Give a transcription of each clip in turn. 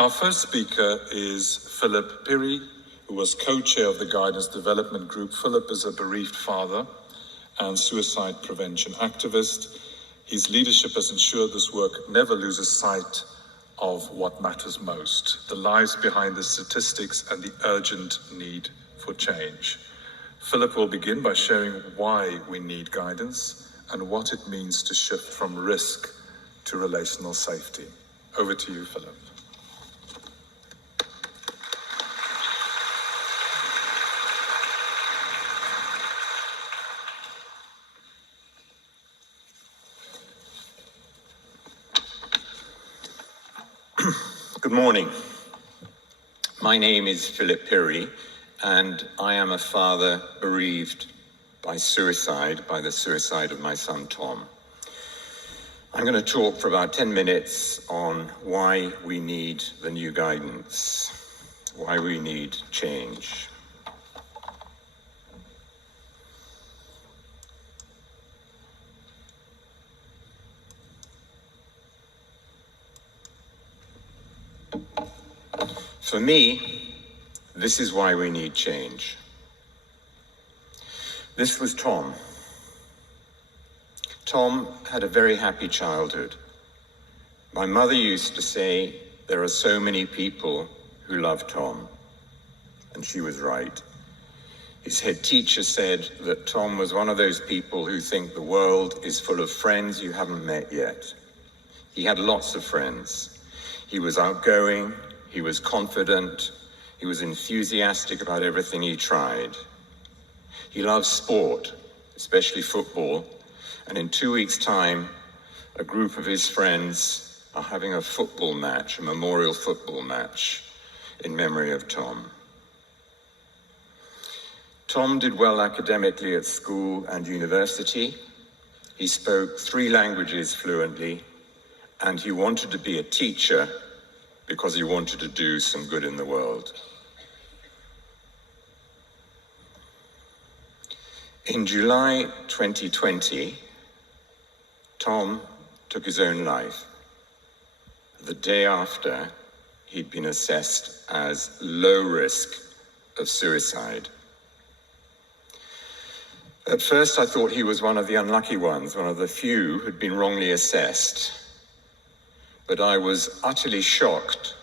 Our first speaker is Philip Pirie, who was co-chair of the Guidance Development Group. Philip is a bereaved father and suicide prevention activist. His leadership has ensured this work never loses sight of what matters most, the lives behind the statistics and the urgent need for change. Philip will begin by sharing why we need guidance and what it means to shift from risk to relational safety. Over to you, Philip. Good morning. My name is Philip Pirie, and I am a father bereaved by suicide, by the suicide of my son Tom. I'm going to talk for about 10 minutes on why we need the new guidance, why we need change. For me, this is why we need change. This was Tom. Tom had a very happy childhood. My mother used to say, there are so many people who love Tom. And she was right. His head teacher said that Tom was one of those people who think the world is full of friends you haven't met yet. He had lots of friends. He was outgoing. He was confident, he was enthusiastic about everything he tried. He loved sport, especially football, and in 2 weeks' time, a group of his friends are having a football match, a memorial football match, in memory of Tom. Tom did well academically at school and university. He spoke 3 languages fluently, and he wanted to be a teacher because he wanted to do some good in the world. In July 2020, Tom took his own life. The day after, he'd been assessed as low risk of suicide. At first, I thought he was one of the unlucky ones, one of the few who'd been wrongly assessed. But I was utterly shocked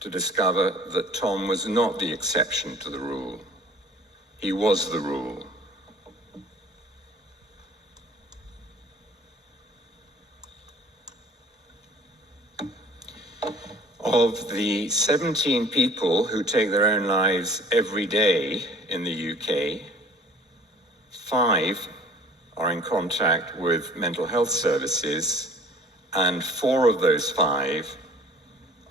to discover that Tom was not the exception to the rule. He was the rule. Of the 17 people who take their own lives every day in the UK, 5 are in contact with mental health services, and 4 of those 5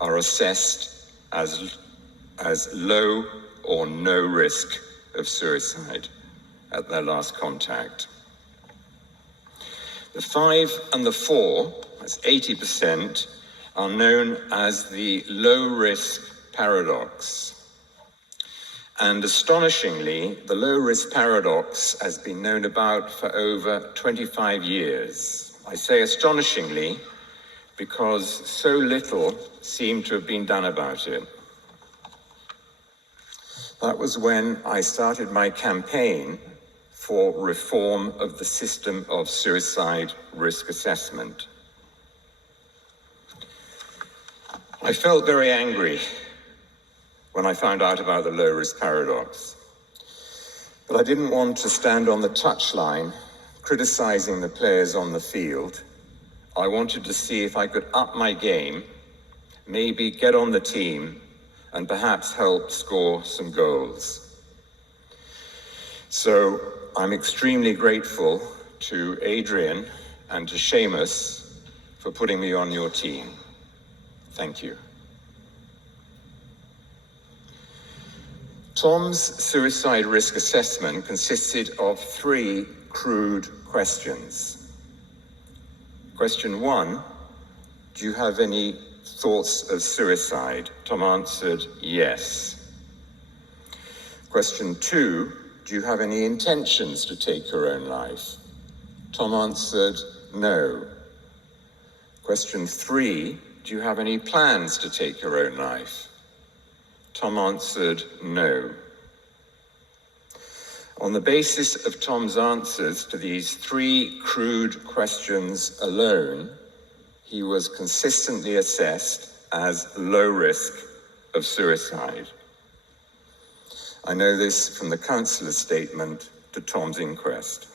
are assessed as low or no risk of suicide at their last contact. The 5 and the 4, that's 80%, are known as the low-risk paradox. And astonishingly, the low-risk paradox has been known about for over 25 years. I say astonishingly, because so little seemed to have been done about it. That was when I started my campaign for reform of the system of suicide risk assessment. I felt very angry when I found out about the low-risk paradox, but I didn't want to stand on the touchline criticizing the players on the field. I wanted to see if I could up my game, maybe get on the team, and perhaps help score some goals. So I'm extremely grateful to Adrian and to Seamus for putting me on your team. Thank you. Tom's suicide risk assessment consisted of 3 crude questions. Question 1, do you have any thoughts of suicide? Tom answered, yes. Question 2, do you have any intentions to take your own life? Tom answered, no. Question 3, do you have any plans to take your own life? Tom answered, no. On the basis of Tom's answers to these 3 crude questions alone, he was consistently assessed as low risk of suicide. I know this from the counsellor's statement to Tom's inquest.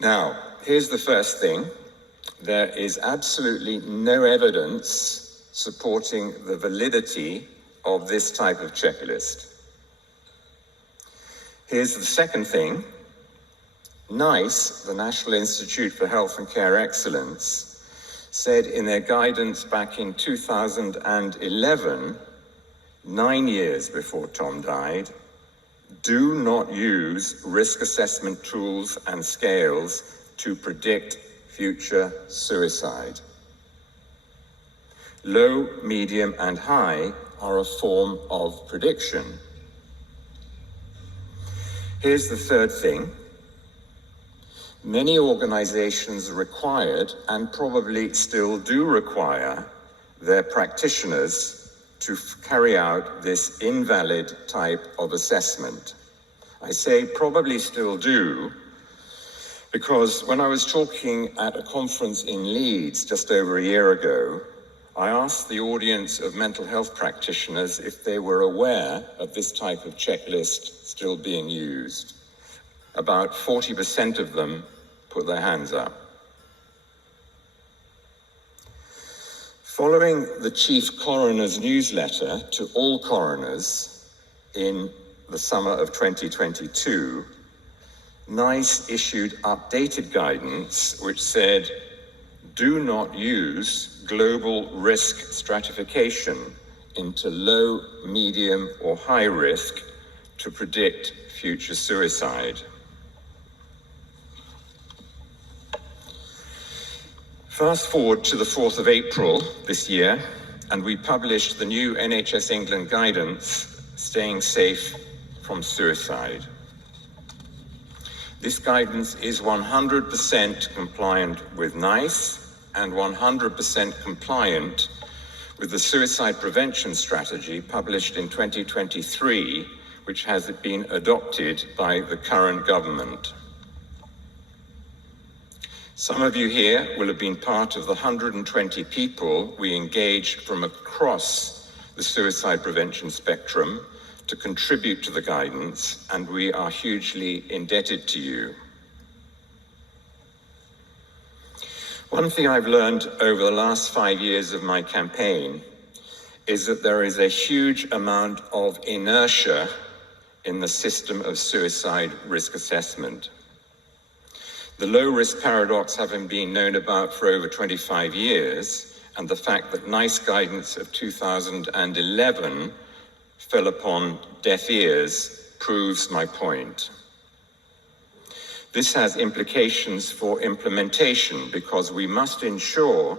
Now, here's the first thing. There is absolutely no evidence supporting the validity of this type of checklist. Here's the second thing. NICE, the National Institute for Health and Care Excellence, said in their guidance back in 2011, 9 years before Tom died, do not use risk assessment tools and scales to predict future suicide. Low, medium, and high are a form of prediction. Here's the third thing. Many organizations required, and probably still do require, their practitioners to carry out this invalid type of assessment. I say probably still do, because when I was talking at a conference in Leeds just over a year ago, I asked the audience of mental health practitioners if they were aware of this type of checklist still being used. About 40% of them put their hands up. Following the Chief Coroner's newsletter to all coroners in the summer of 2022, NICE issued updated guidance which said, do not use global risk stratification into low, medium, or high risk to predict future suicide. Fast forward to the 4th of April this year, and we published the new NHS England guidance, Staying Safe from Suicide. This guidance is 100% compliant with NICE and 100% compliant with the suicide prevention strategy published in 2023, which has been adopted by the current government. Some of you here will have been part of the 120 people we engaged from across the suicide prevention spectrum to contribute to the guidance, and we are hugely indebted to you. One thing I've learned over the last 5 years of my campaign is that there is a huge amount of inertia in the system of suicide risk assessment. The low-risk paradox having been known about for over 25 years, and the fact that NICE guidance of 2011 fell upon deaf ears proves my point. This has implications for implementation because we must ensure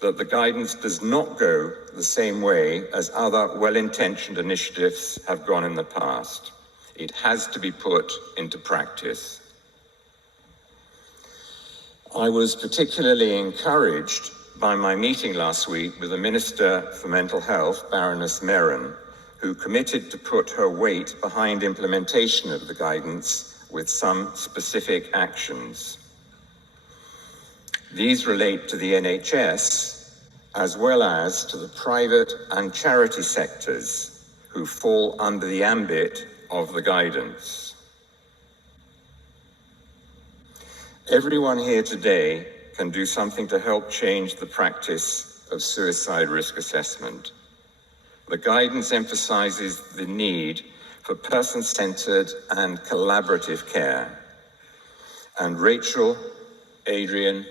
that the guidance does not go the same way as other well-intentioned initiatives have gone in the past. It has to be put into practice. I was particularly encouraged by my meeting last week with the Minister for Mental Health, Baroness Merron, who committed to put her weight behind implementation of the guidance with some specific actions. These relate to the NHS as well as to the private and charity sectors who fall under the ambit of the guidance. Everyone here today can do something to help change the practice of suicide risk assessment. The guidance emphasizes the need for person-centered and collaborative care. And Rachel, Adrian,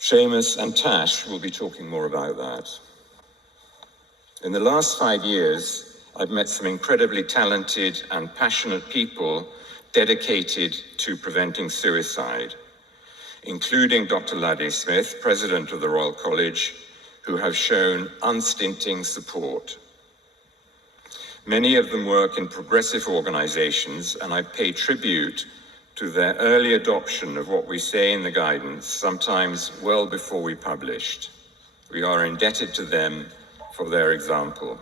Seamus, and Tash will be talking more about that. In the last 5 years, I've met some incredibly talented and passionate people dedicated to preventing suicide, including Dr. Laddy Smith, President of the Royal College, who have shown unstinting support. Many of them work in progressive organizations, and I pay tribute to their early adoption of what we say in the guidance, sometimes well before we published. We are indebted to them for their example.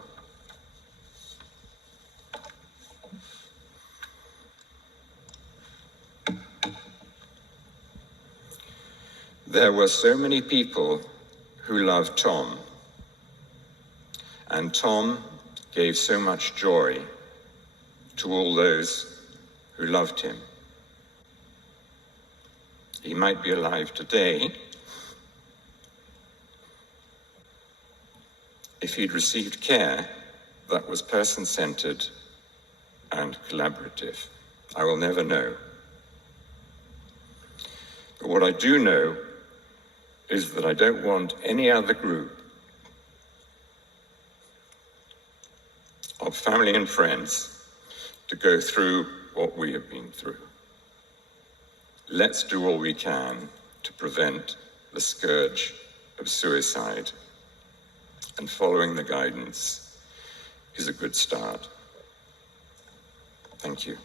There were so many people who loved Tom, and Tom gave so much joy to all those who loved him. He might be alive today if he'd received care that was person-centered and collaborative. I will never know. But what I do know is that I don't want any other group of family and friends to go through what we have been through. Let's do all we can to prevent the scourge of suicide, and following the guidance is a good start. Thank you.